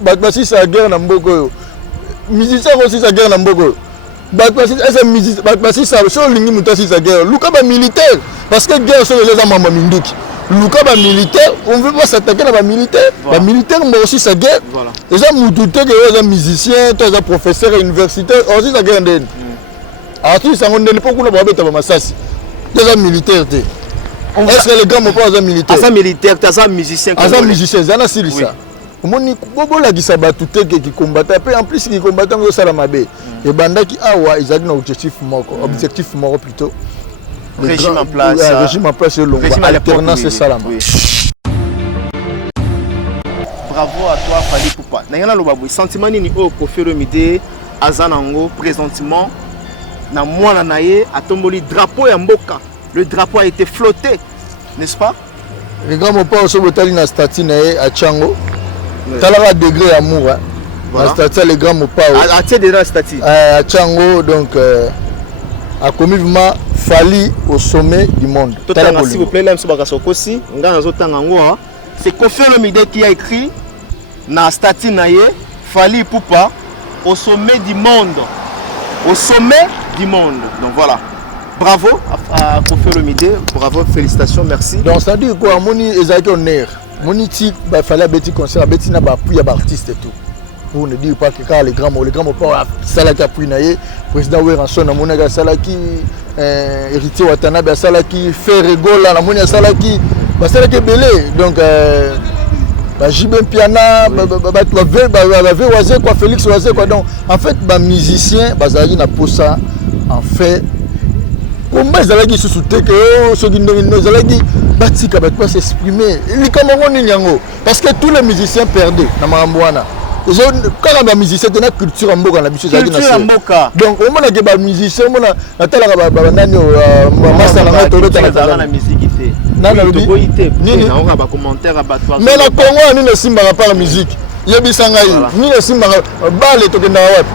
Batmasi sa guerre na mboko. Musicien aussi sa guerre na mboko. Batmasi sa so lingi mutasi sa guerre. Luka ba militaire parce que guerre c'est les mamans minduki. Luka ba militaire, on veut pas s'attaquer à ba militaire. Ba militaire mais aussi sa guerre. Voilà. Les gens mututé que les musiciens, les professeurs universitaires aussi sa guerre ndeni. Artiste ça on ne peut pas beta ba masasi. Les militaires té. Est-ce que les grands pas les militaires? Asa militaire, asa musicien. Asa musicien, ça na silisa. Moni bobo la gisaba tout qui combattait en plus qui combattait au salamabe et bandaki awa ils avaient un objectif moko plutôt régime en place régime en place long alternance salama. Bravo à toi Fally Ipupa. Nayana lobabu sentiment nini o Koffi Olomide azanango présentement na mwana naye atomboli drapeau ya mboka. Le drapeau a été flotté, n'est-ce pas? Les grands mon pas au botali na statue naye à Tchango. Talaka degré amour hein. Voilà. Statue les grands mots pas. À tiens déjà statue. À Tchango donc a commis vraiment Fally au sommet du monde. Totalement s'il vous plaît là monsieur Bakasokosi, ngana zotanga ngo c'est Koffi Olomide qui a écrit na statue naye Fally Ipupa au sommet du monde. Au sommet du monde. Donc voilà. Bravo à Koffi Olomide, bravo, félicitations, merci. Donc ça dit quoi, moni ezaki honneur. Moni ti ba fallait beti concert, beti na ba appui à artiste et tout. Pour ne dire pas que quand les grands pas salaki appui naie, président Weranson na mona ga salaki héritier Watanabe salaki fait rigola na moni salaki ba salaki belé donc ba Jibin Piana ba Wazé quoi Félix Wazé quoi donc en fait ba musicien bazali na posa en fait combat ezalaki sous teke soki ndenge ezalaki batika bato pas s'exprimer likambo nini yango parce que tous les musiciens perdaient na makambo wana kaka ba musicien tena culture mboka na biso ezalaki na se donc omona ke ba musicien omona natalaka ba nani masala na toleta na musique te nana nini na ba commentaire à bato mais na Congo nini simbaka par la musique yebisanga nini simbaka bale tokenda wapi.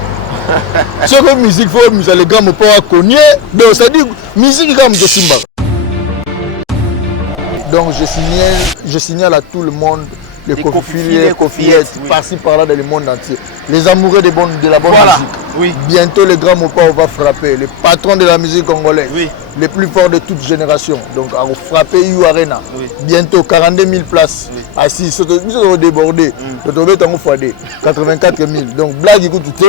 C'est que musique faut musique les grands mots pas cogner donc ça dit musique comme je simba. Donc je signale à tout le monde les Koffiettes par-ci par-là dans le monde entier. Les amoureux de la bonne musique. Oui. Bientôt les grands mots pas va frapper les patrons de la musique congolaise. Oui. Les plus forts de toute génération. Donc à frapper U Arena. Oui. Bientôt 42 000 places. Oui. Assis, nous avons débordé. Nous avons fait 84 000. Donc blague écoute tout.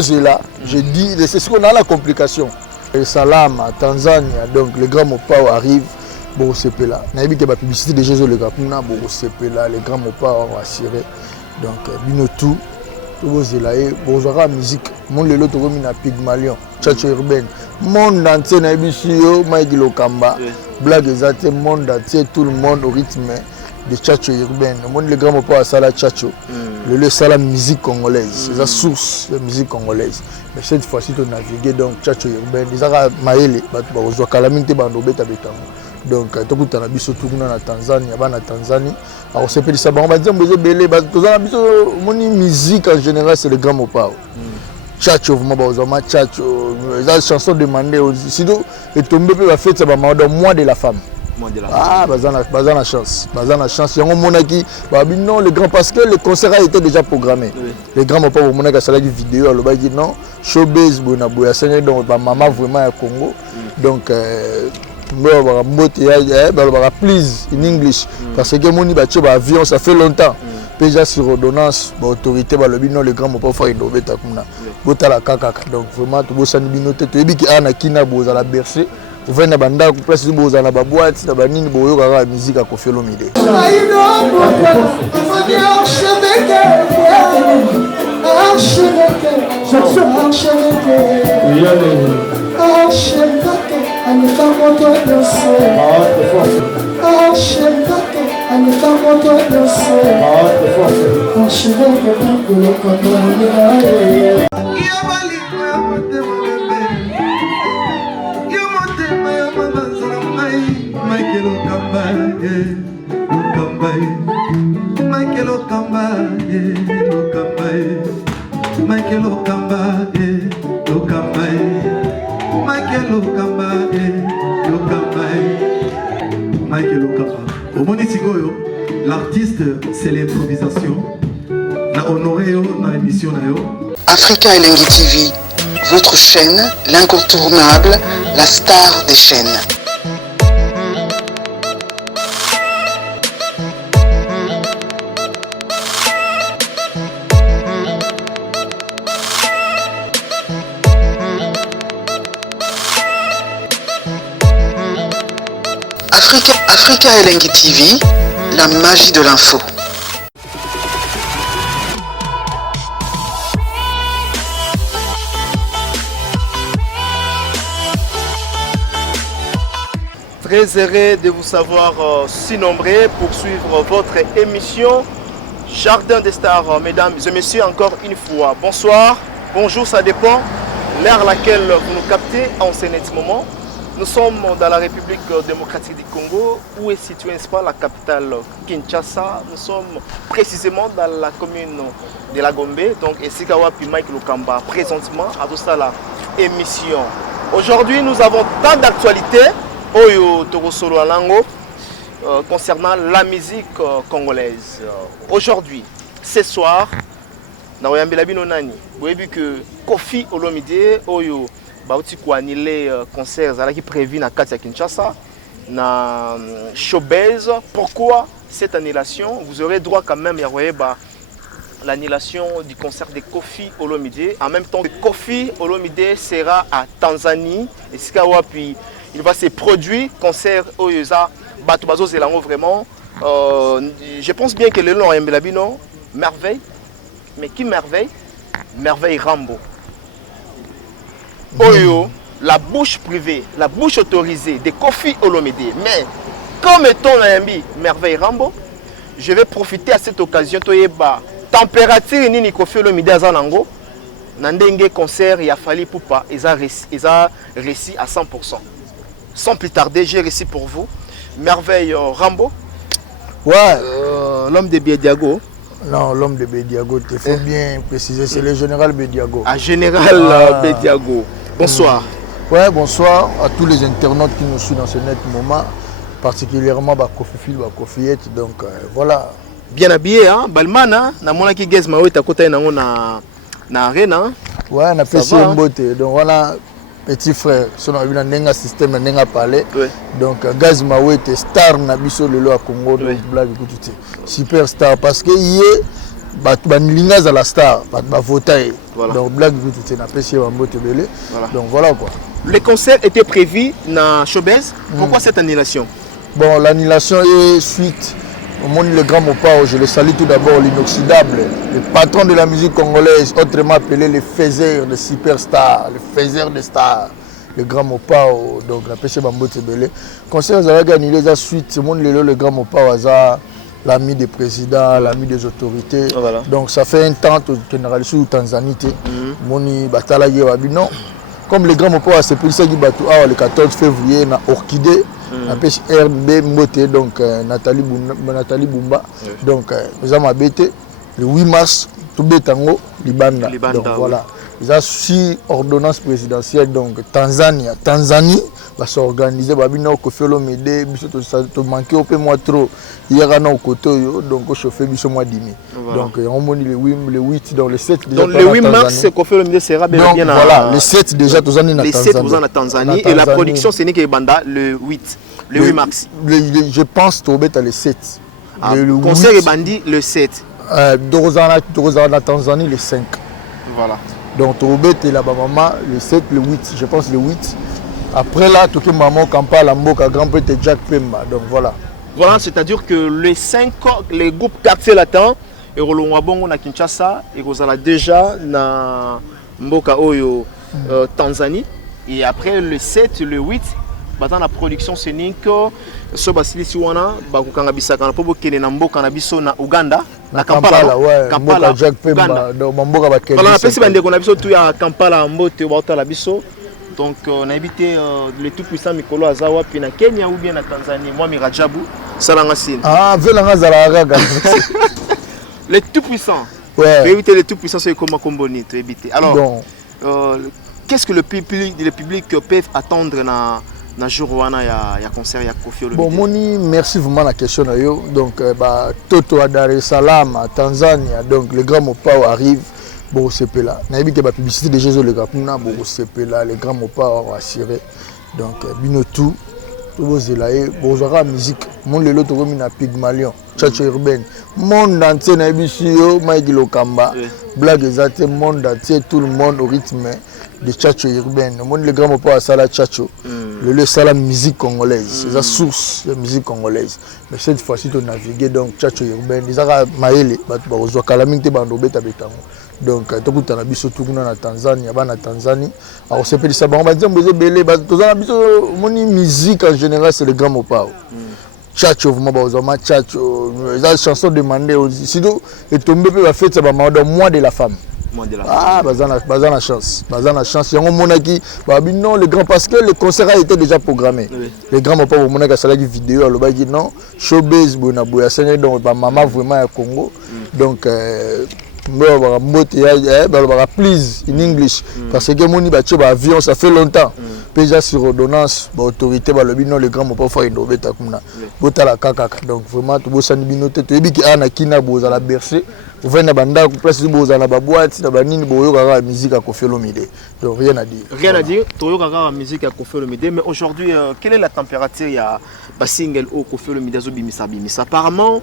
C'est là, je dis, c'est ce qu'on a la complication. Le Salam, à Tanzanie, donc les grands Mopao arrivent, bon c'est là. Il y a la publicité de Jésus le Gapuna, bon c'est là, les grands Mopao ont assuré. Donc, Binotou, tout c'est là, bon la musique, mon le lot na Pygmalion, Tchatcho urbaine, monde entier na Bisio, Mike Lokamba, blague exacte, monde entier, tout le monde au rythme de Tchatcho urbaine. Le monde les grands Mopao à Sala Tchatcho. Le la musique congolaise, c'est la source de la musique congolaise. Mais cette fois-ci, on navigue donc Tchatcho urbain, les Arabes maïle, on calamité bandobeta betango. Donc, tout le biso tout na Tanzanie, na Tanzanie. Alors c'est pas ça, on va dire que belé, mon musique en général c'est le grand Mopao. Tchatcho vraiment Tchatcho, les chansons demandées aussi. Sinon, et tombé va faire ça dans mois de la femme. Ah, bazana chance. Il y a un monaki, non, le grand parce que le concert a été déjà programmé. Oui. Les grands m'ont pas au monaki à la vidéo, alors bah dit non, showbiz bonaboya, c'est donc ma maman vraiment à Congo. Donc please in English parce que mon ibache avion ça fait longtemps. Déjà sur ordonnance, autorité non les grands m'ont pas fait innover ta kuna. Botala kaka donc vraiment tout ça ni binoté tu ebi ki ana kina boza la bercer. Vous venez à Banda, vous placez vos à la boîte, la banine, vous avez la musique à Koffi Olomide. L'artiste, c'est l'improvisation. honoré dans l'émission. Africa Elengi TV, votre chaîne, l'incontournable, la star des chaînes. Africa Elengi TV, la magie de l'info. Très heureux de vous savoir si nombreux pour suivre votre émission Jardin des Stars, mesdames et messieurs, encore une fois. Bonsoir, bonjour, ça dépend l'heure à laquelle vous nous captez en ce moment. Nous sommes dans la République démocratique du Congo, où est située, n'est-ce pas, la capitale Kinshasa. Nous sommes précisément dans la commune de la Gombe, donc Esikawa puis Mike Lukamba, présentement à tout ça la émission. Aujourd'hui, nous avons tant d'actualités Oyo Torosolo Alango concernant la musique congolaise. Aujourd'hui, ce soir, vous avez vu que Kofi Olomide Oyo Bauti ko annulé concert qui prévu na Katia Kinshasa na Showbiz. Pourquoi cette annulation? Vous aurez droit quand même à l'annulation du concert de Kofi Olomide. En même temps, Kofi Olomide sera à Tanzanie et puis il va se produire concert Oyoza Batubazo Zelango vraiment. Je pense bien que le nom Mbelabino merveille, mais qui merveille? Merveille Rambo. Oyo, la bouche privée, la bouche autorisée de Kofi Olomide. Mais comme étant Nayambi Merveille Rambo, je vais profiter à cette occasion de la température ni Kofi Olomide Azanango. Nandenge concert, il a fallu pour pas, ils ont réussi à 100%. Sans plus tarder, j'ai réussi pour vous. Merveille Rambo. Ouais. L'homme de Biediago. Non, l'homme de Bediago, il faut bien préciser, c'est le général Bediago. Ah, général Bediago. Bonsoir. Ouais, bonsoir à tous les internautes qui nous suivent dans ce net moment, particulièrement Kofi Kofiette. Donc voilà. Bien habillé, hein? Balman, hein? Na mona ki gez mawe ta kota na arena. Ouais, on a fait un beauté. Donc voilà, petit frère, son a eu un système, un palais. Donc Gaz Mawe était star na biso lelo à Congo, donc blague écoute, super star parce que hier Banilinga à la star, voter. Donc blague écoute, na fait un beauté belé. Donc voilà quoi. Le concert était prévu na Showbiz. Pourquoi cette annulation? Bon, l'annulation est suite au monde le grand Mopao. Je le salue tout d'abord, l'inoxydable, le patron de la musique congolaise, autrement appelé le faiseur de superstars, le faiseur de stars, le grand Mopao. Donc la pêche Bambo Tebele. Concert Zaraga annulé la suite, le monde le grand Mopao l'ami des présidents, l'ami des autorités. Voilà. Donc ça fait un temps que général sous Tanzanie, Moni Batala Yewabino. Comme le grand Mopao s'est pris ça du bateau le 14 février na Orchidée. La pêche RB Mbote, donc Nathalie Bumba. Donc nous avons abêté le 8 mars, tout Betango, Libanda. Donc voilà. Ils ont 6 ordonnances présidentielles, donc Tanzanie va s'organiser, va venir au Kofi Olomide, to manquer au peu moins trop. Hier on a au côté, donc au chauffeur biso mois demi. Donc on moni le 8 dans le 7 déjà. Donc le 8 mars, Kofi Olomide sera bien à voilà, le 7 déjà tous en Tanzanie. Les 7 vous en Tanzanie et la production c'est Nick Banda le 8. Le 8 mars. Je pense que tu as le 7. Le concert est bandit le 7. Dans Tanzanie le 5. Voilà. Donc tu es là-bas, maman, le 7, le 8. Je pense le 8. Après là, tu es maman, Kampala, Mboka, grand-père Jack Pemba. Donc voilà. Voilà, c'est-à-dire que les 5 les groupes quartier latin, et Rolongwabongo na Kinshasa, et Rosala déjà na Mboka Oyo, Tanzanie. Et après le 7, le 8, dans la production scénique, so basili siwana bakukanga bisaka na pobo kene na mboka na biso na Uganda na Kampala ouais Kampala Jack Pemba donc mboka bakene voilà pesi bande ko na biso tu ya Kampala mbote ba la biso donc on a évité le tout puissant Mikolo Azawa puis na Kenya ou bien na Tanzanie moi Mirajabu salanga sin velanga zala gaga le tout puissant ouais éviter le tout puissant c'est comment comboni tu éviter alors qu'est-ce que le public peut attendre na jour wana ya concert ya Koffi Olomide. Bon moni merci vraiment la question na yo. Donc bah Toto à Dar es Salaam à Tanzanie, donc le grand Mopao arrive. Bon c'est là. Na yebi que ba publicité déjà le gars kuna bon c'est là les grands Mopao assuré. Donc bino tout vos elaye bon la musique mon lelo to komi na Pygmalion Tchatcho urbaine monde entier na yebi yo Mike Lokamba blague ezate monde entier tout le monde au rythme de Tchatcho urbaine. Mon le grand Mopao sala Tchatcho le sala musique congolaise c'est la source de musique congolaise mais cette fois-ci tu naviguer donc Tchatcho urbaine izaka maele ba ozwa kalaminte bando beta betango. Donc tout na biso tukuna na Tanzanie ba na Tanzanie alors c'est petit ça ba on va dire besoin belé ba tozana biso moni musique en général c'est le grand Mopao. Tchatcho vraiment ba ozama Tchatcho la chanson demandée aussi sinon et tombé peut va fête ça ba mois de la femme. Ah bazana chance yango monaki ba non le grand parce que le concert a été déjà programmé. Le grand Mopao monaka sala qui vidéo alors ba dit non showbiz bona boya senya donc ba maman vraiment à Congo donc please in English parce que moni batie ba avion ça fait longtemps déjà sur ordonnance ba autorité ba lobi non le grand Mopao fa innover ta kuna botala kaka donc vraiment to bosani binote to yebi ki ana kina boza la bercer vous venez banda ku place boza na ba boîte na ba nini boyo kaka musique à Koffi Olomide donc rien à dire toyo kaka musique à Koffi Olomide mais aujourd'hui quelle est la température ya ba single au Koffi Olomide zo bimisa apparemment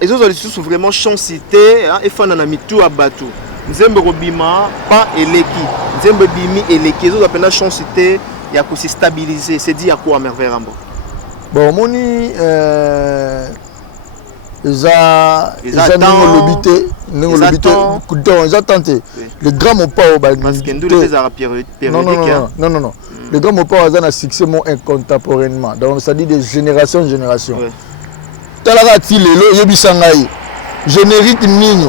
les autres sont vraiment chancité et fan na mitu abatu nzembe robima pas eleki nzembe bimi eleki les autres appellent chancité ya ko se stabiliser c'est dit à quoi Merveille Rambo bon moni eza lobité ils tenté le grand Mopao ba parce que nous les a périodique non le grand Mopao a un succès mon incontemporainement donc ça dit de génération en génération. Talaka ti lelo yebisanga yi générique nini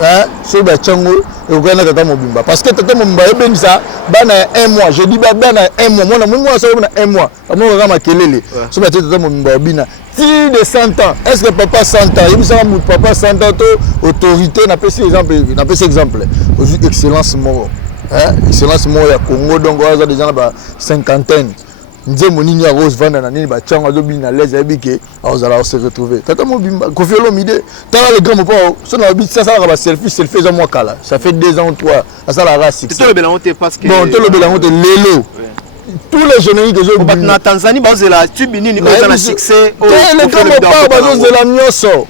hein so ba chango e ko na tata mobimba parce que tata mobimba ebengisa bana 1 mois je dis bana 1 mois mona mona so na 1 mois amonga kama kelele so ba tata mobimba obina ti de 100 ans est-ce que papa 100 ans yebisanga mu papa 100 ans to autorité na pesi exemple aux excellence mo hein excellence mo ya Congo donc oza déjà ba cinquantaine nzembo nini ya Rose Vanda na nini ba tchanga zo bina les abike azala se retrouver tata mobimba Koffi Olomide tala le grand Mopao so na bit ça ba selfie za moi kala ça fait 2 ans 3 ça la race c'est le belango parce que bon to le belango lelo tous les jeunes que zo na Tanzanie ba zela tubi nini ko na succès le grand Mopao ba zo zela nyoso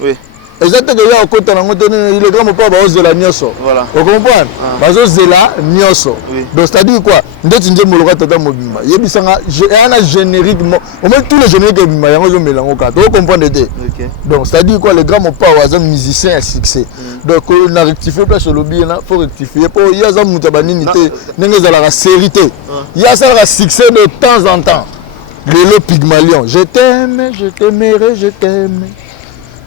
exactement ya okota na ngoto le grand Mopao ba zo zela nyoso voilà vous comprenez ba zo zela nyoso donc c'est à dire quoi ndeti nje moloka tata mobimba yebisanga ana générique au moins tous les génériques bimba yango zo melango ka to comprendre te donc c'est à dire quoi le grand Mopao a musicien à succès donc on a rectifié place le lobby là faut rectifier pour ya za muta banini te ndenge za la série te ya ça la succès de temps en temps le Pygmalion je t'aime je t'aimerai je t'aime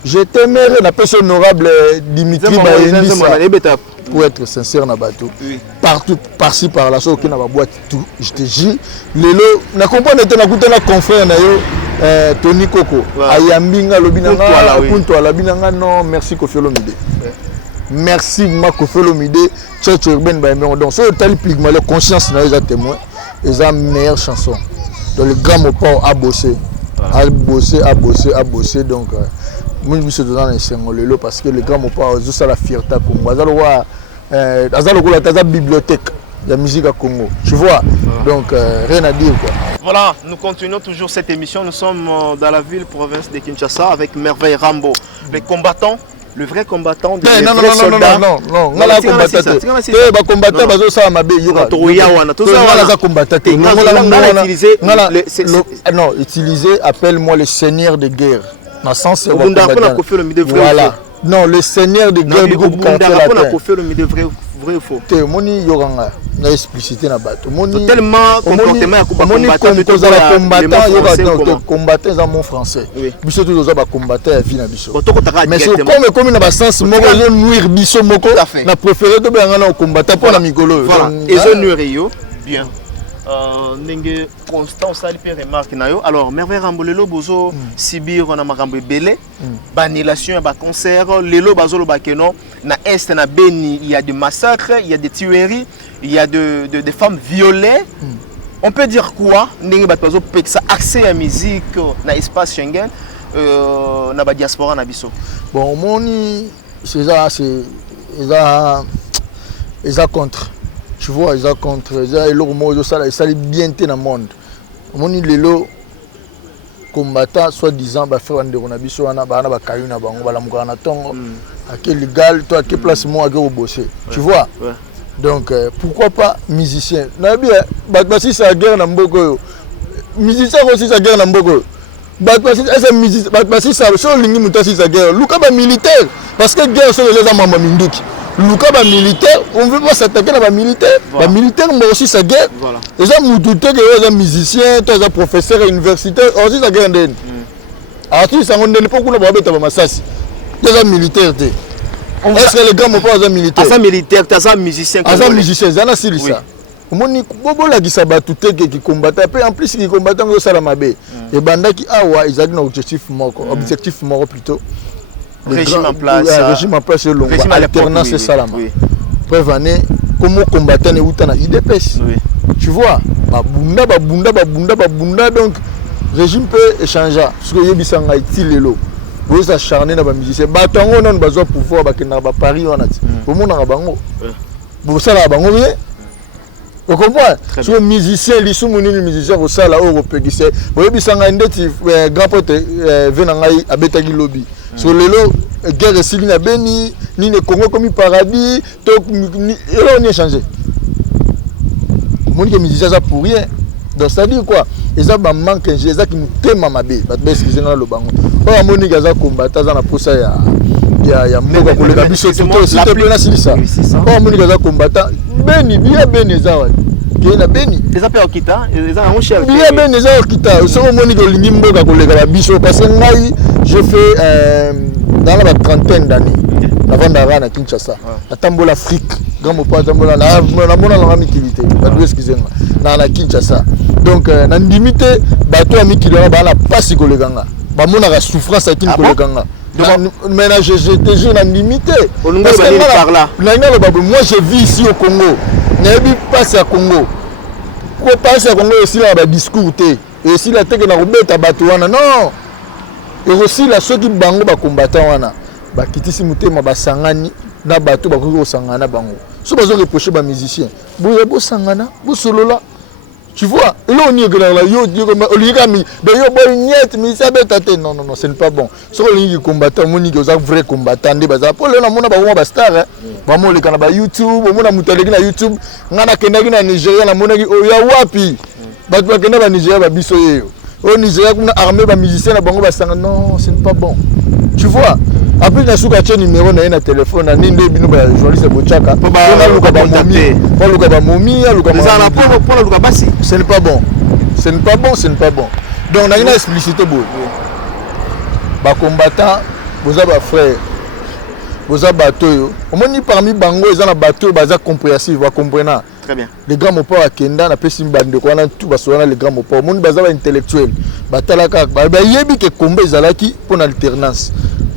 je t'aimerai la personne honorable Dimitri Bayendisa pour être sincère na bateau partout par-ci par là so qui na ba boîte tout je te dis lelo na comprendre te na kutana confrère na yo Tony Koko ayambinga lobinanga kunto alabinanga non merci Koffi Olomide merci ma Koffi Olomide Tchatcho urbaine ba donc so tali Pygmalion conscience na les témoins et la meilleure chanson donc le grand Mopao a bossé donc moi je me suis donné un symbole parce que le grand Mopao a ça la fierté à Congo la bibliothèque de la musique à Congo tu vois donc rien à dire quoi. Voilà, nous continuons toujours cette émission. Nous sommes dans la ville province de Kinshasa avec Merveille Rambo, les combattants. Le vrai combattant de vrais soldats. Non, utiliser appelle-moi le seigneur de guerre. Voilà. Non, le seigneur de guerre du groupe vrai ou faux. Moni yoranga na explicité na bato. Moni tellement comportement ya combattant dans mon français. Biso tous za ba combattant ya vie na biso. Mais c'est comme na ba sens moko zo nuire biso moko na préféré to benga na combattant pour na migolo. Voilà, et zo nuire yo bien. Ndenge constant sali pe remarque na yo. Alors Merveille Rambo lelo bozo sibir na makambo belé banilation ba concert lelo bazo lo bakeno na est na Beni il y a des massacres, il y a des tueries, il y a des femmes violées. On peut dire quoi? N'engue bato ça accès à musique na espace Schengen na ba diaspora na biso. Bon, moni c'est contre. Tu vois, ils sont contre. Ça est bien dans le monde. Moni lelo combattant soi-disant ba faire ndeko na biso wana ba na ba kayu na bango ba la mukana tongo. À quel légal, toi à quel place moi à bosser. Tu vois? Donc pourquoi pas musicien? Na bien, si ça guerre na mboko. Musicien aussi ça guerre na mboko. C'est musicien, si ça so lingi mutasi ça guerre. Luka ba militaire parce que guerre c'est les amama minduki. Luka ba militaire, on veut pas s'attaquer à ba militaire. Ba militaire mais aussi ça guerre. Voilà. Les gens mututé que les musiciens, les professeurs universitaires aussi ça guerre ndeni. Artiste ça on ne peut pas kuna ba beta ba masasi. Les militaires té. Est-ce que les gars m'ont pas des militaires? Asa militaire, asa musicien. Asa musicien, ça na siri ça. Moni bobo la gisa batute qui combattent peu en plus qui combattent au salamabe. Et banda qui awa ils ont un objectif mort plutôt. Régime en place. Régime en place long. Alternance c'est salama. Preuve année comment combattant et outana IDPS. Tu vois? Babunda donc régime peut échanger parce que yebisanga itilelo. Vous acharné na ba musicien batango non besoin pouvoir ba kena ba Paris wana ti au monde na bango bo sala bango bien vous comprenez sur musicien lisu munini musicien ko sala o ko pekise bo yebisanga ndeti grand pote vena ngai abetaki lobby sur lelo guerre sili na beni ni ne Congo comme paradis to elo ni changer mon que musicien ça pour rien donc ça dit quoi et ça va manquer j'ai ça qui nous thème mabe ba excusez dans le bango oh moni gaza combattant za na posa ya mboka kolega biso to s'il te plaît na silisa oh moni gaza combattant beni za wa bien na beni les appels okita les a on cherche bien za okita so moni ko lingi mboka kolega biso parce que ngai je fais dans la trentaine d'années avant d'arriver à Kinshasa à Tambola Afrique grand mo pas Tambola na mona la mitilité ba excusez-moi na Kinshasa donc na limité bato ya mikilo ba la passe koleganga ba mona la souffrance à kin koleganga mais là je te na limité parce que moi je vis ici au Congo na bi passe à Congo ko passe à Congo aussi là ba discours té et si la teke na robeta bato wana non et aussi la ceux qui bango ba combattant wana ba kitisi mutema ba sangani na bato ba ko sangana bango so bazo reprocher ba musicien bo sangana bo solola. Tu vois, et là on y est là, oligami, ben yo boy niet, mais ça bête non, ce n'est pas bon. Sur les combattants, mon nigga, un vrai combattant, des bazar. Pour le moment, on a star, hein. Maman les canaba YouTube, on a moutalé na YouTube, on a kenagi na Nigeria, na monagi oya wapi. Batwa kenaba Nigeria ba bisoye. Au Nigeria, on a armé ba musicien na bango ba sanga, non, ce n'est pas bon. Tu vois. Après na suka tche numéro na téléphone na ninde bino ba journaliste bochaka pour luka ba momi luka pour luka basi ce n'est pas bon donc on a une explicité beau ba combattant boza ba frère boza bato yo omoni parmi bango ezana bato baza compréhensif ba comprendre très bien les grands mopa wa kenda na pesi mbande ko na tout basona les grands mopa omoni baza ba intellectuel batalaka ba yebi ke kombe ezalaki pour alternance.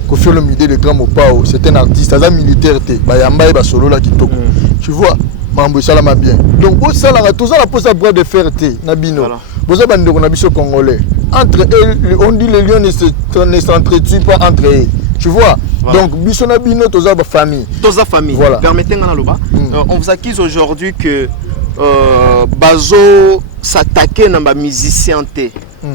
Kofi Olomide le grand Mopao, c'est un artiste, c'est un militaire, bayamba et basolo là qui toque. Tu vois, mambo ça la bien. Donc au ça là tout ça la pose à bras de fer té nabino. Vous avez bande na biso congolais. Entre eux, on dit les lions ne s'entretuent pas entre eux. Tu vois. Voilà. Donc biso nabino toza ba famille. Toza famille. Voilà. Permettez-moi na loba. On vous accuse aujourd'hui que bazo s'attaquer na ba musicien té.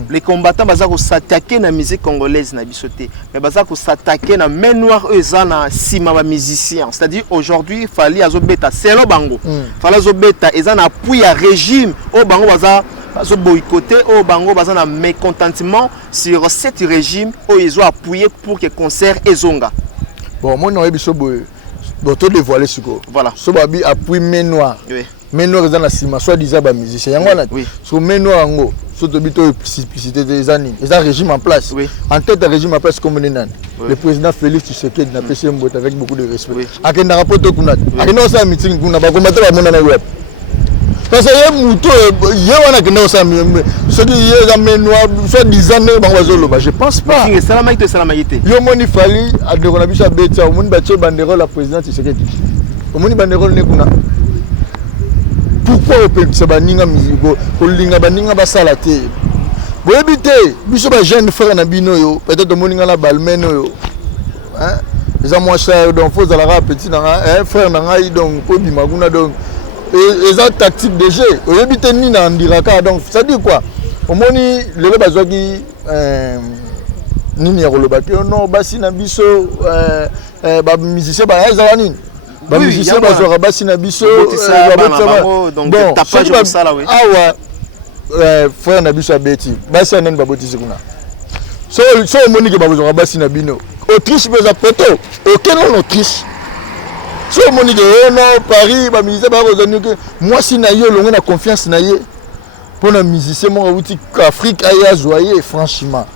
Les combattants bazako s'attaquer na musique congolaise na bisoté mais bazako s'attaquer na main noire ezana sima ba musicien c'est-à-dire aujourd'hui fali azobeta selo bango fali azobeta ezana appui à régime au bango bazo boycotter au bango bazana mécontentement sur cet régime au ils ont appuyé pour que concert ezonga bon moi non biso boy to dévoiler suko voilà so babi appui main noire oui main noire ezana sima soit disant ba musicien yangwana so main noire ngo simplicité des années. Il y a un régime en place. Oui. En tête d'un régime en place comme le président Félix Tshisekedi n'a pas un avec beaucoup de respect. À quel rapport de Kunat. À quel moment meeting Kunat va combattre la monnaie web. Parce que il y a mouton, il y a un accord ça ceux qui y a un noir, soit 10 années je pense pas. C'est salamaïté salamaïté. Yo moni fali à de on a vu ça bêta au monde battu banderole la président Tshisekedi. Au monde banderole ne Kunat. pourquoi opelisa baninga musique kolinga baninga basala te boyebi te biso ba jeune frère na bino yo peut-être moninga na balmen yo hein les moi cher donc faut zala petit na frère na ngai donc ko bimaguna donc et ça tactique de jeu oyebi te ni na ndiraka donc ça dit quoi omoni lelo bazwaki nini ya koloba te non basi na biso ba musicien ba ezala nini ba musicien bazwaka basi na biso donc tapage comme ça là oui frère na biso abeti basi anene babotisi kuna so omoni ke bazwaka basi na bino Autriche peza poto aucun Autriche so omoni ke non Paris ba musicien ba kozani ke moi si na yo longo na confiance na ye pour un musicien mon outil Afrique a joyeux franchement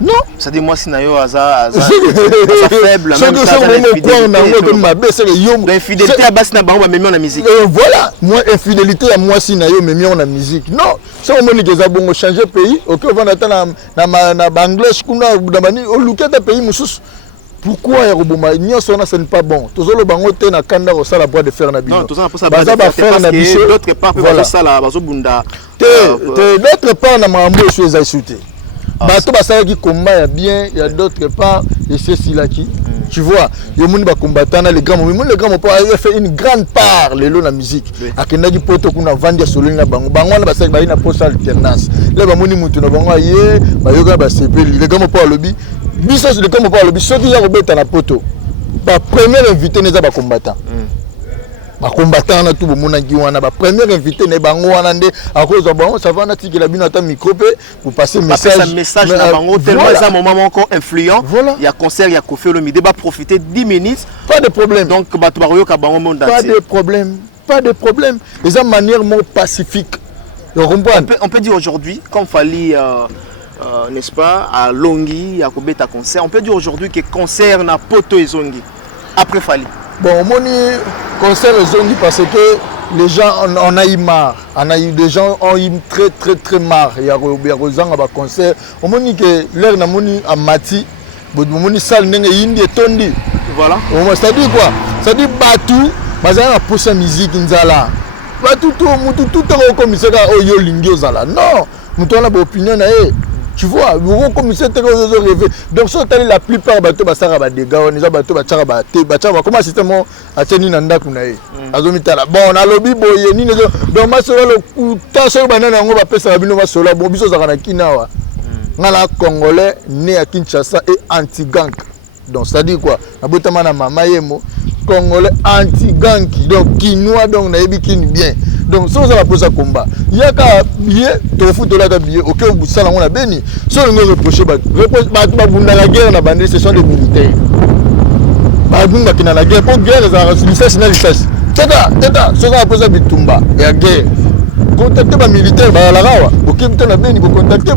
non ça dit moi si na yo aza faible même infidélité à base na bango même en musique voilà moi infidélité à moi si na yo même en musique non ça on moni que ça bon changer pays OK on va attendre na Bangladesh kuna bani au luketa pays mususu pourquoi ya roboma nyonso na ce n'est pas bon tozolo bango te na kanda ko sala bois de faire na bino non tozana pour ça ba faire na biso d'autre part pour ça la bazo bunda d'autre part na mambo je suis ajouté bato basalaki combat ya bien il y a d'autre part et c'est là qui tu vois yo moni ba combattant les grands moments les grands moments a fait une grande part le long la musique akendaki poto kuna vandi solo na bango na basaki ba ina post alternance le ba moni mutu na bango ye ba yoga ba sepeli les grands moments lobby biso les grands moments lobby soki ya robeta na poto ba premier invité neza ba combattant ba combattant na tout bomona ki wana ba premier invité ne bango wana nde akozo bango ça va na tikela bino ata micro pe pour passer message na bango tellement ça moment encore influent il y a concert il y a Koffi Olomide ba profiter 10 minutes pas de problème donc bato ba yoka bango monde entier pas de problème les a manière mon pacifique on peut dire aujourd'hui comme Fally n'est-ce pas à Longi à Kobeta concert on peut dire aujourd'hui que concert na poto ezongi après Fally. Bon, mon concert zone parce que les gens on a eu marre. On a eu des gens ont eu très marre. Il y a Rozanga ba concert. On moni que l'air na moni à Mati, bon moni salle ndenge yindi tondi. Voilà. On ça dit quoi? Ça dit Batu, bazana posa musique nzala. Batu tout mutu tout comme ça oyo lingio zala. Non, mutu na ba opinion na e. Tu vois, vous comme c'est très rêvé. Donc ça la plupart bateau basara ba dégâts, on les a bateau ba tchara ba te ba tchara comment système a tenu nanda kunae. Azomitala. Bon, on a lobby boye ni donc ma solo le taso banana ngo ba pesa bino ba solo bon biso zaka na kinawa. Ngala congolais né à Kinshasa et anti-gang. Donc ça dit quoi? Na botama na mama yemo congolais anti-gang donc kinois donc na ebikini bien. Donc ça va poser un combat. Il y a qu'à billet, tu fous de la billet, ok, au bout de ça, on a béni. Si on nous reproche, la guerre, la bande, ce sont des militaires. Qui dans la guerre, pour guerre, c'est une licence. C'est ça, ça va poser un bitumba. Il y a guerre. Contacter les militaires, la rawa, ok, tu as béni, contacter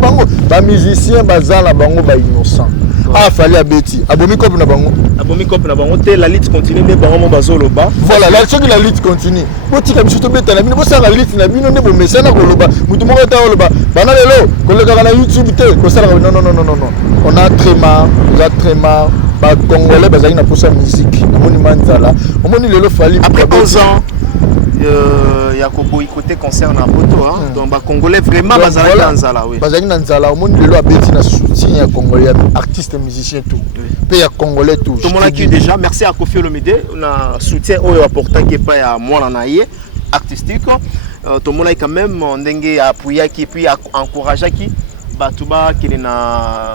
les musiciens, les innocents. Ah, fallait à Betty. Abomi Cop na bango. Abomi Cop na bango. La lutte continue. Les bango bazolo ba. Voilà, la lutte continue. Boti comme juste beta na bino. Bosa la lutte na bino ne bo message na koloba. Mutu moko ta koloba. Bana lelo. Koleka na YouTube te. Kosala non. On a très marre. On a très marre. Ba Congolais bazali na posa musique. Na moni manzala. On moni lelo Fally. Après 11 ans. Il y a côté concert na poto hein donc ba congolais vraiment bazali na nzala oui bazali na nzala au monde lelo abeti na soutien ya congolais artistes musiciens tout pe ya congolais tout tout monde qui déjà merci à Koffi Olomide on a soutien au apportant qui pas ya moi na ye artistique tout monde quand même ndenge appuyer qui puis encourager qui batuba qui na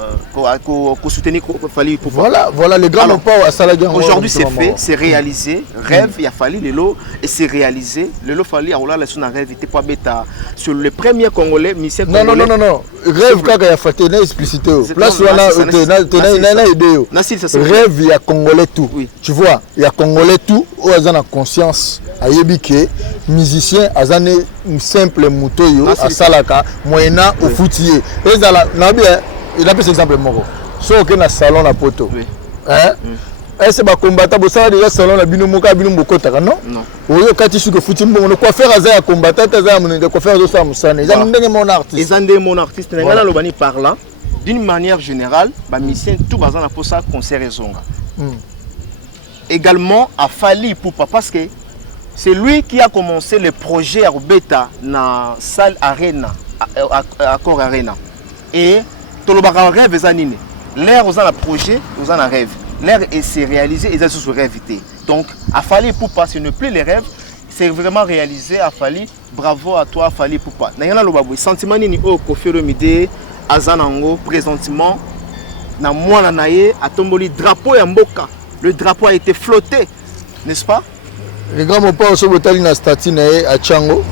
ko soutenir Fally pour voilà les grands pas à Salaga aujourd'hui c'est fait c'est réalisé rêve il a fallu lelo et c'est réalisé lelo Fally a la son rêve était pas bêta sur le premier congolais musicien congolais non rêve kaka ya faté na explicité place là na idée rêve il y a congolais tout tu vois il y a congolais tout au azana conscience ayebike musicien azane simple mutoyo a salaka moyena au foutier ezala na bien il a pris exemple moko so que na salon na poto hein est-ce ba combattant bo ça déjà salon na bino moka bino mbokota non oyo kati suke fouti mbongo ko faire aza ya combattant aza munenge ko faire do ça musane za ndenge mon artiste ezande mon artiste na ngala lobani parlant d'une manière générale ba musicien tout bazan na posa concert ezonga également a Fally pour pas parce que c'est lui qui a commencé le projet à Beta na salle Arena, Accor Arena. Et tout le rêve est anine. L'air aux un projet, aux un rêve. L'air s'est réalisé et ça se réinvité. Donc, à Fali Poupa, ce n'est plus les rêves, c'est vraiment réalisé à Fali. Bravo à toi, Fali Poupa. N'ayana le babou. Sentiment ni au Koffi Olomide, Azanango, présentement, na moi naye a tomboli drapeau et mboka. Le drapeau a été flotté, n'est-ce pas? Les grands mots pas au botali na statine à Tchango.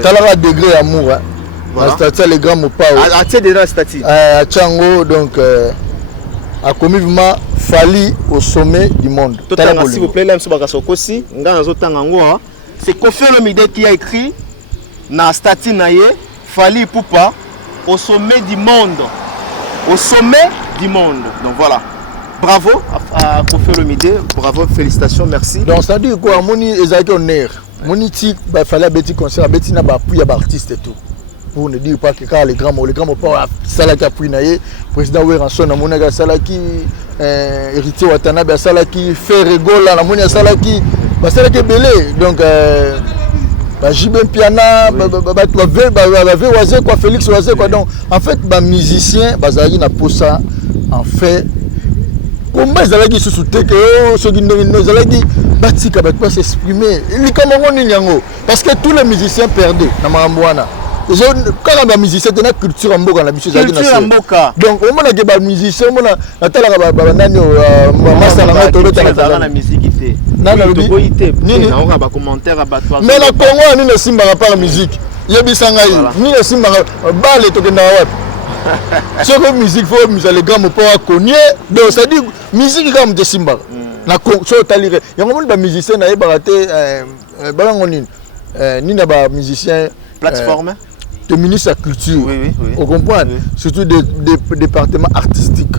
Talara degré amour. La statue les grands mots pas. À tiens déjà statue. À Tchango donc a commis vraiment Fali au sommet du monde. Totalement s'il vous plaît là monsieur Bakasokosi, ngana zotanga ngo c'est Koffi Olomide qui a écrit na statue naye Fali Poupa au sommet du monde. Au sommet du monde. Donc voilà. Bravo à Koffi Olomide, bravo, félicitations, merci. Donc ça dit quoi, moni ezaki honneur. Moni ti ba fallait beti concert, beti na ba appui ya ba artiste et tout. Pour ne dire pas que car les grands mots pas sala ki appui naye, président Weranson na mona ga sala ki héritier Watanabe sala ki fait rigola na moni sala ki ba sala ki belé. Donc ba Jibin Piana ba Wazé quoi Félix Wazé quoi. Donc en fait ba musicien bazali na posa en fait comment ils allaient se soutenir que ceux qui nous allaient dire batika pas s'exprimer il comment on parce que tous les musiciens perdaient na Mambouana quand les musiciens ont une culture en boka na biso donc au moins que ba musicien on a tala ba nani massa na to beta na musiqueité nana nini na ba commentaire ba toi mais na Congo ni ne simba pas la musique yebisanga ni ne simba bale to kenda wapi. Ce que musique faut les gars me pas connaître donc ça dit musique comme de simba na so talire ya ngomoni ba musicien na ebaraté balango nini ni na ba musicien plateforme de ministre de la culture on comprend surtout des départements artistiques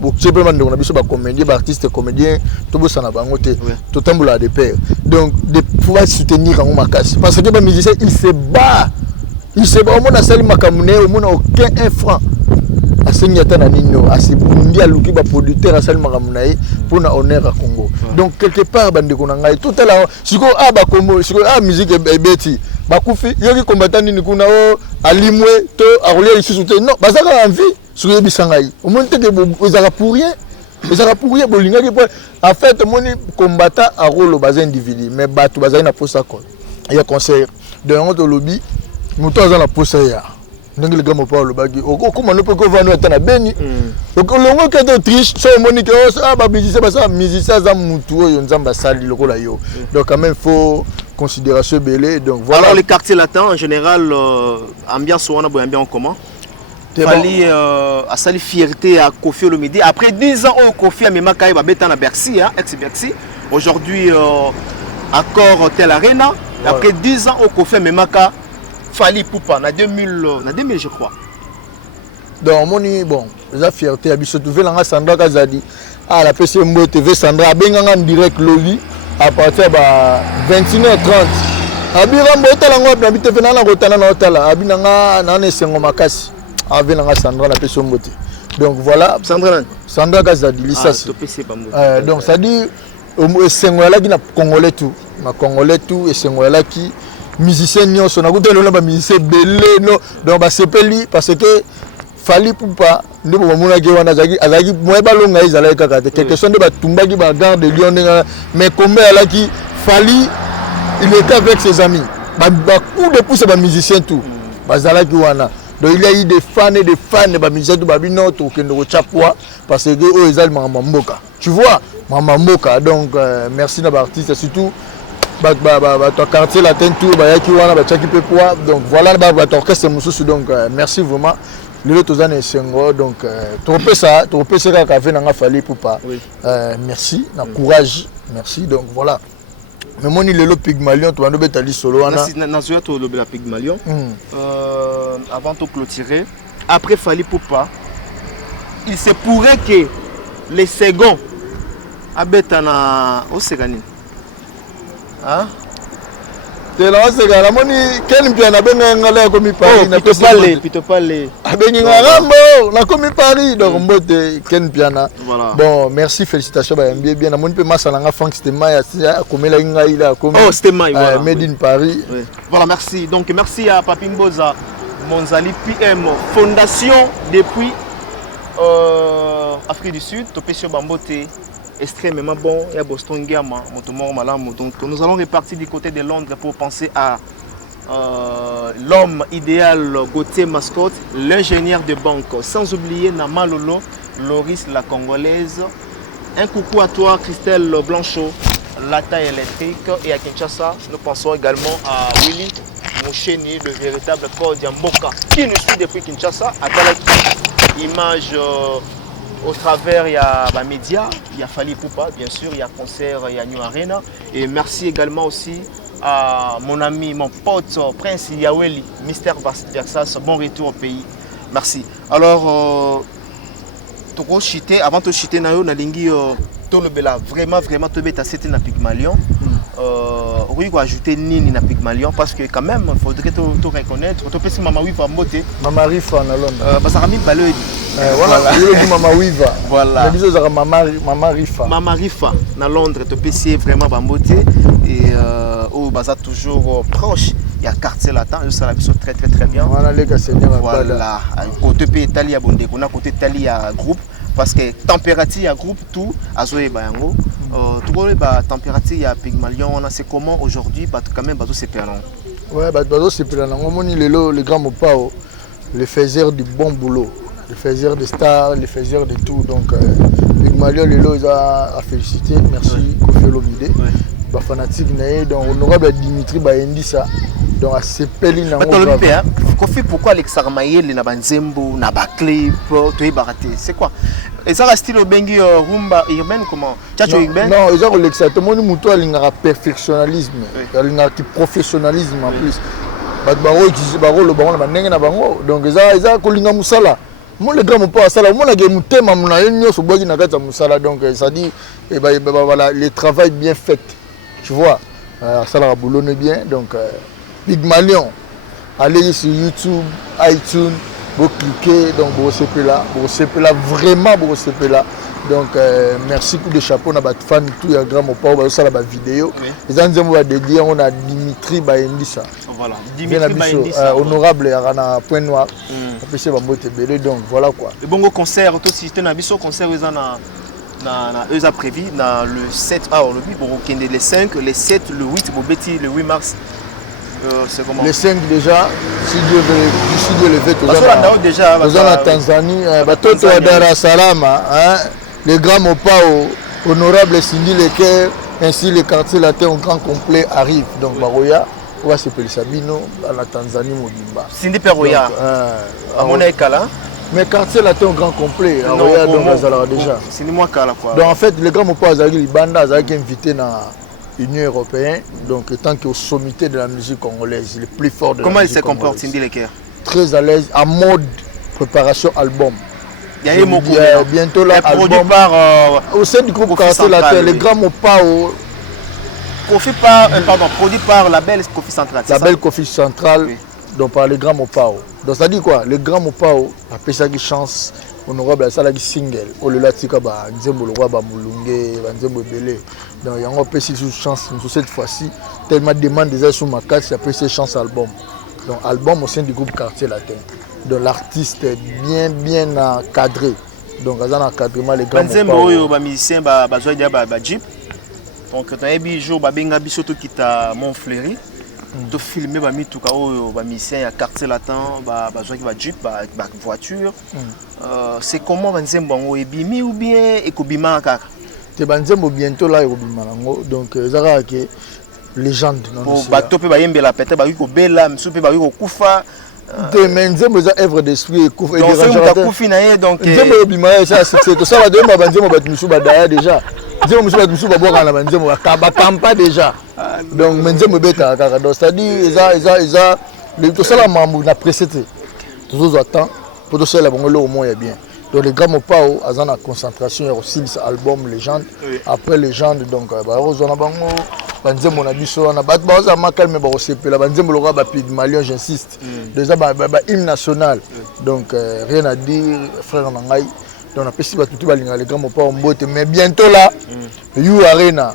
bon c'est pas on a biso ba comédien ba artiste comédien to bossa na bango te to tambola de père donc de pouvoir soutenir en makasi parce que ba musicien il se bat. Il se bat au monde à salir makamune au monde aucun franc à Senyata na nino à se bundi à luki ba producteur à salir makamune pour na honneur à Congo donc quelque part bande ko ngai tout à l'heure siko ba Congo siko musique e beti ba kufi yoki combattant ni kuna o alimwe to a relier ici soutenir non bazaka envie sur yebisangai au monde que ezaka pour rien bolinga ki en fait mon combattant a rôle bas individu mais batu bazali na posa ko ya conseil de notre lobby muto aza na posa ya ndenge le gamo pa lobaki okoma no pe ko vanu atana beni okolongo ke d'Autriche so monique ba musicien ba ça musicien za mutu oyo nzamba sali lokola yo donc quand même faut considération belé donc voilà. Alors les quartiers latins en général ambiance on a boy ambiance comment Fali a sali fierté à Koffi Olomide après 10 ans au Koffi a même kaïba beta na Bercy hein ex Bercy aujourd'hui Accor Hotel Arena après 10 ans au Koffi a même Fali Poupa na 2000 je crois. Donc moni bon la fierté abiso trouver la Sandra Kazadi à la PC Mbo TV Sandra benganga en direct lobby à partir ba 21h30 abira mbota la ngwa na bitefe na kotana na otala abinanga na nesengo makasi avenanga Sandra na PC Mbo. Donc voilà Sandra Kazadi lisasi donc ça dit au sengo la ki na congolais tout ma congolais tout et sengo la ki musicien nyonso na kutelo na ba musicien belé no donc ba sepeli parce que Fali Poupa ndebo bamuna ke wana azaki moye balonga ezala kaka te quelque chose de ba tumbaki ba garde de Lyon mais comme alaki Fali il était avec ses amis ba coup de pouce ba musicien tout bazalaki wana donc il y a eu des fans ba musicien tout ba bino to kendo ko chapwa parce que eux ezali mama mboka tu vois mama mboka donc merci na ba artiste surtout ton quartier latin tout bayaki wana ba chaki pe quoi donc voilà ba orchestre mususu donc merci vraiment le tozana esengo donc tropé ça ka fait na Fali Poupa merci na courage merci donc voilà mais moni lelo Pygmalion to bando betali solo wana na zoya to lobela Pygmalion avant de clôturer après Fali Poupa il se pourrait que les seconds abeta na Osekani. Hein? Tela seka la moni ken piana benga ngala ko mi Paris na pito parler. Abengi ngambo na ko mi Paris donc mbote ken piana. Bon, merci, félicitations ba bien bien na moni pe masala nga Frank Stema ya komela ngai la ko. Oh, Stema voilà. Made in Paris. Oui. Voilà, merci. Donc merci à Papi Mboza Monzali PM Fondation depuis Afrique du Sud, Topesio Bambote. Extrêmement bon, il y a Boston Gama, donc nous allons repartir du côté de Londres pour penser à l'homme idéal Gauthier Mascotte, l'ingénieur de banque, sans oublier Nama Lolo, Loris la Congolaise. Un coucou à toi Christelle Blanchot, la taille électrique, et à Kinshasa, nous pensons également à Willy Moucheni, le véritable corps d'Yamboka, qui nous suit depuis Kinshasa, à Talaki, image au travers, il y a les médias, il y a Fali Poupa, bien sûr, il y a concert, il y a New Arena. Et merci également aussi à mon ami, mon pote, Prince Yaweli, Mister Versas, bon retour au pays. Merci. Alors, avant de chiter, na lingi tolobela vraiment to beta c'était na Pygmalion. Oui, quoi ajouter nini na Pygmalion parce que quand même il faudrait tout reconnaître. To pesi Mama Wiva mbote. Mama Rifa na Londres. Parce que Rami Baloedi. Voilà, il dit Mama Wiva. Voilà. Mais bisous à Mama Rifa. Mama Rifa na Londres to pesi vraiment bambote et au baza toujours proche. Il y a quartier latin, ça la biso très bien. Voilà les Seigneur. Voilà. Côté pays Italie à Bondé, on a côté Italie à groupe. Parce que température à groupe tout à Zoé Bayango tout le température à Pygmalion on a c'est comment aujourd'hui parce que quand même bateau c'est perdant. Ouais bateau c'est perdant. On moni les grands mopao les faiseurs du bon boulot, les faiseurs des stars, les faiseurs de tout donc Pygmalion lelo ils a félicité merci Kofi Olomide. Ba fanatique naé donc honorable Dimitri Bayendisa donc à sepeli na ngoma. Kofi pourquoi Alex Armaïel na banzembo na ba clip to y baraté c'est quoi? Et ça reste style bengi rumba urbaine comment? Tchacho urbaine? Non, ils ont Alexa tout monde muto alinga perfectionnalisme, alinga qui professionnalisme en plus. Bat baro qui baro le baro na banenge na bango donc ils ko linga musala. Moi le grand pas sala, moi la game tema muna yenyo so bogi na kata musala donc ça dit et voilà le travail bien fait. Tu vois? Ça la boulot bien donc Pygmalion. Allez sur YouTube, iTunes, vous cliquez, donc vous recevez là, vraiment vous recevez là. Donc merci coup de chapeau, on a des fans, tout il y a grand mot pas, on va faire la vidéo. Les gens vont dédier, on a Dimitri Bayendisa. Voilà, Dimitri Bayendisa. Honorable, il y a point noir. Après donc voilà quoi. Le bon concert, tout si c'était un biso concert, ils ont prévu dans le 7, le 5, le 7, le 8, le 8 mars. C'est comment? Les 5 déjà, si Dieu veut lever tout ça. Nous sommes en Tanzanie, Toto à Dar es Salaam, les grands Mopao, honorable Cindy Leker, ainsi les quartiers latin au grand complet arrivent. Donc Baroya, on va s'appeler Sabino, à la Tanzanie, Mobimba. Cindy Peroya, à mon écala. Mais quartier latin au grand complet, Baroya, donc Azala déjà. C'est moi Kala quoi. Donc en fait, les grands Mopao, les Banda, ils ont été invités dans Union européenne, donc tant qu'au sommité de la musique congolaise, le plus fort de comment la musique congolaise. Comment il se comporte, Cindy Leker? Très à l'aise, en mode préparation album. Il y a beaucoup bientôt là, album par au sein du groupe Quartier Latin, les grands Mopao. Produit par la belle Kofi Central. La belle Kofi Central, oui. Donc par les grands Mopao. Donc ça dit quoi? Les grands Mopao, après ça qui chance. Honorable ça la single au le latika ba nzembo le roi ba mulunge ba nzembo belé donc il y a encore plus de chance cette fois-ci tellement demande déjà sur ma carte après ces chances album donc album au sein du groupe Quartier Latin donc l'artiste est bien encadré donc dans l'encadrement les grands nzembo yo ba musicien ba joie dia ba jeep donc dans un jour ba benga biso to kita Montfleury de filmer ba mituka oyo ba musicien ya Quartier Latin ba joie ba jeep ba voiture. C'est comment Banzembo ngo ebimi ou bien ekobima kaka? Te Banzembo bientôt là ekobima nango donc ezaka ke légende non ba topé ba yembela pété ba ko bela msupe ba ko kufa te Nzembo za œuvre d'esprit et kufa et dérangeant kufi na ye donc Nzembo ebima ça c'est tout ça va de Banzembo ba musu ba daya déjà Nzembo musu ba musu ba boka na Banzembo ba kampa déjà donc Nzembo beta kaka donc c'est-à-dire eza tout ça la mambu na précédé toujours attend pour tout ça la bongo au moins est bien donc les grands Mopao azana concentration aussi cet album légende après légende donc ba ozona bango banzembo na biso wana bato baza makalme ba osepela banzembo loka ba Pygmalion j'insiste déjà ba hymne national donc rien à dire frère Nangai donc on a pesi bato tout balinga les grands pas mbote mais bientôt là You Arena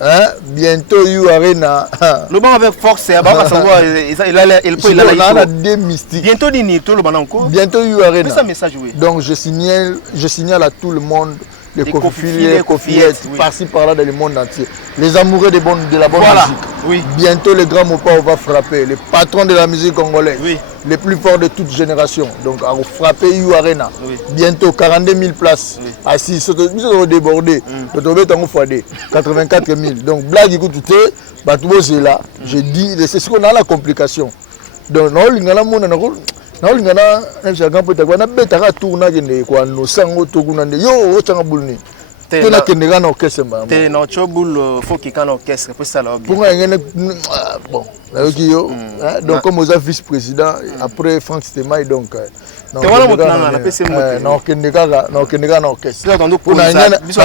hein bientôt You Arena le banc avec force il a des mystiques bientôt dini tout le banc encore bientôt You Arena c'est ça message oui donc je signale à tout le monde les cofillettes, par-ci par-là dans le monde entier. Les amoureux de la bonne musique. Oui. Bientôt le grand Mopao va frapper. Les patrons de la musique congolaise. Oui. Les plus forts de toute génération. Donc à frapper You Arena. Oui. Bientôt 42 000 places. Oui. Assis. Nous sommes débordés. Nous sommes 84 000. Donc blague écoute tout est. Batoubo c'est là. Je dis c'est ce qu'on a la complication. Donc nous nalingana nchaka mpo takwana betaka tourna kende kwa no sango tokuna nde yo ochanga bulni tena kende kana orchestre mba te na chobul faut qu'il kana orchestre pour ça là pour ngene bon là yo donc comme aux vice-président après Franck Stemai donc te wana motana na pese moto na kende kana orchestre pour na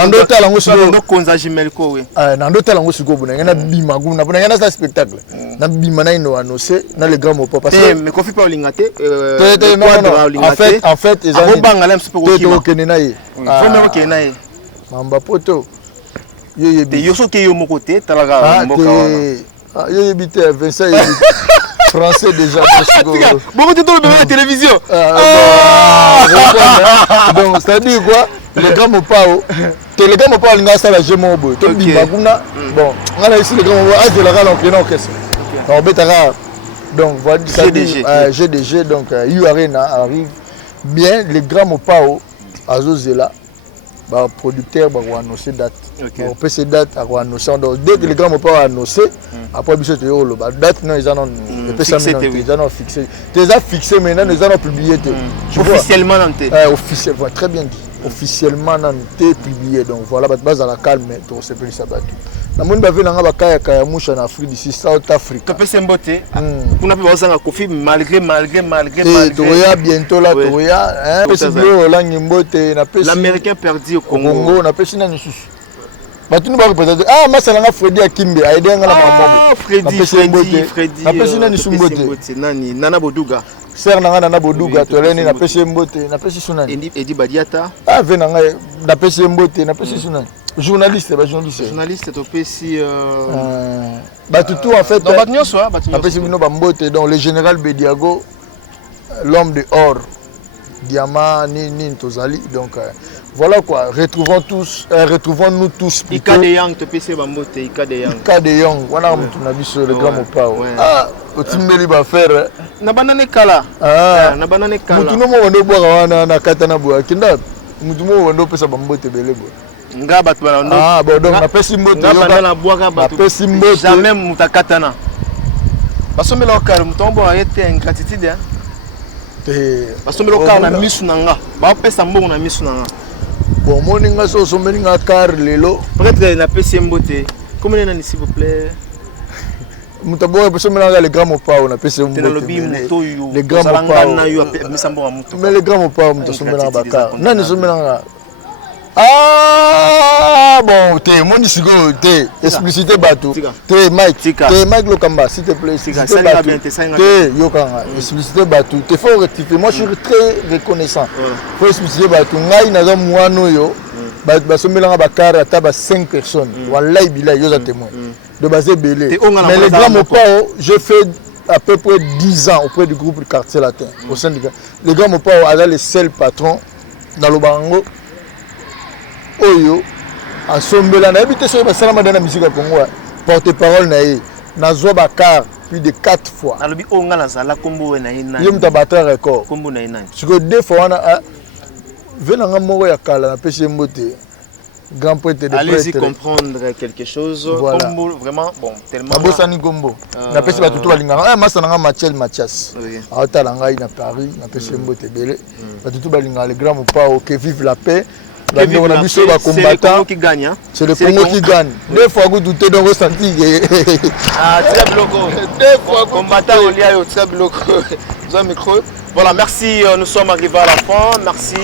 ndo tala ngo siko ndo konza jimelko we na ndo tala ngo siko buna ngena bima kuna buna ngena ça spectacle na bima na ino annoncer na le grand mopo parce que mais kofi pa lingate en fait ils ont bangala mpe ko kima kende na ye faut même kende na ye mamba poto te yoso ke yo moko te talaga mboka wana yo yebite Vincent français déjà bon tu dois la télévision donc ça dit quoi le grand Mopao le grand Mopao linga ça la jemo boy to bima kuna bon ngala ici le grand Mopao a de la gala en orchestre on betara donc voilà ça dit GDG donc You Arena arrive bien le grand Mopao azozela ba producteur ba annoncer date on peut ces dates à annoncer donc dès que les grands Mopao annoncé après biso te yolo ba date non ils en ils en fixé déjà fixé maintenant ils en publié officiellement nanté officiellement très bien dit officiellement nanté publié donc voilà ba base à la calme to se peut ça battu na monde ba vena nga ba kaya musha na Afrique d'ici South Africa to pese mbote kuna pe bazanga kofi malgré toya bientôt là toya hein pese blo la ngimbote na pese l'américain perdu au Congo na pese na nisusu batuni ba représenter masala nga Freddy Akimbe aidenga na mambo Freddy na pese na nisumbote nani Nana Boduga ser na Boduga toleni na pese mbote na pese sunani Edi Badiata vena nga na pese mbote na pese sunani journaliste to pesi batutu en fait donc batnyoso na pese bino ba mbote donc le général Bediago l'homme de or diamant ni tozali donc voilà quoi retrouvons-nous tous Ika de Yang to pesi ba mbote Ika de Yang wana mutu na biso le grand Mopao otimbeli ba faire na banane kala mutu no mo ndo bwa wana na kata na bwa kinda mutu mo ndo pesa ba mbote belebo nga bato bana bon donc na pesi mbote nga na bwaka bato pesi mbote jamais mutakatana basomela okaro mutombo ayete ingratitude basomela okaro na misu nanga ba pesa mbongo na misu nanga bon moninga so someli nga kar lelo peut-être na pesi mbote comment nani s'il vous plaît mutabora basomela nga le grand Mopao na pesi mbote le grand Mopao na yo misa mbongo muto mais le grand Mopao mutasomela ba kar nani somela nga bon, t'es mon isigo, t'es explicité bateau, t'es Mike Lokamba, s'il te plaît, explicité bateau, t'es Yokanga, explicité bateau, t'es fort rectifié. Moi, je suis très reconnaissant. Faut expliciter bateau. Ngai naza muano yo, basomela bakara taba 5 personnes. Wallahi billahi yo za témoin. De basé belé. Mais le grand Mopao, j'ai fait à peu près 10 ans auprès du groupe du quartier latin au sein du le grand Mopao a le seul patron dans le bango. Oyo asombela na habité sur basalama dans la musique à Congo porte-parole na zo bakar plus de 4 fois alobi onga na zala kombo na ina yem tabata record kombo na ina siko deux fois na venanga moko ya kala na pese mbote grand prêtre de prêtre allez-y comprendre quelque chose voilà. Kombo vraiment bon tellement abosani kombo na pese batutu balinganga masa nanga Mathias aotala ngai na Paris na pese mbote belé batutu balinganga le grand Mopao que vive la paix. C'est le Congo qui gagne. C'est le Congo qui gagne. Deux fois que tu t'es ressenti. Très bloqué. Deux fois combattant au lien très bloqué. Voilà, merci. Nous sommes arrivés à la fin. Merci.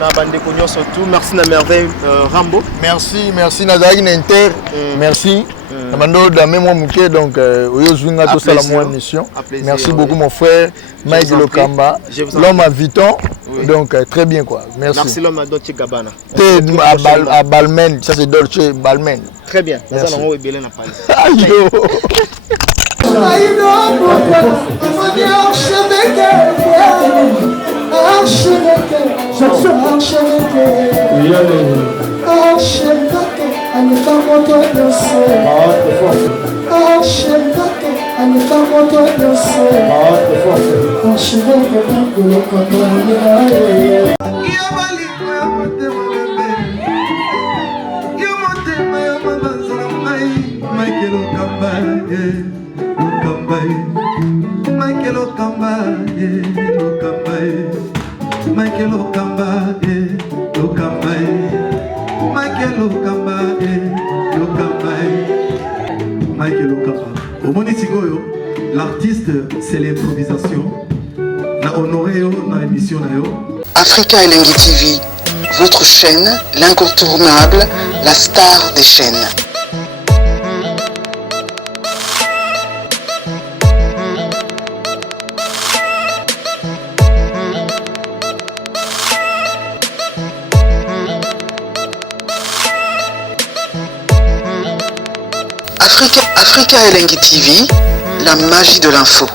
na bandeko nyonso tout. Merci na merveille Rambo. Merci Nazaki na Inter. Merci. Namando da même muké donc oyozwinga to sala mo émission. Merci beaucoup mon frère Mike Lokamba. L'homme à Vuitton. Donc très bien quoi. Merci l'homme à Dolce Gabbana. À Balmain, ça c'est Dolce Balmain. Très bien. Merci. On va ébélé na Paris. Ayo. L'artiste, c'est l'improvisation. Na honoré na émission na yo. Africa Elengi TV, votre chaîne, l'incontournable, la star des chaînes. Africa Elengi TV, la magie de l'info.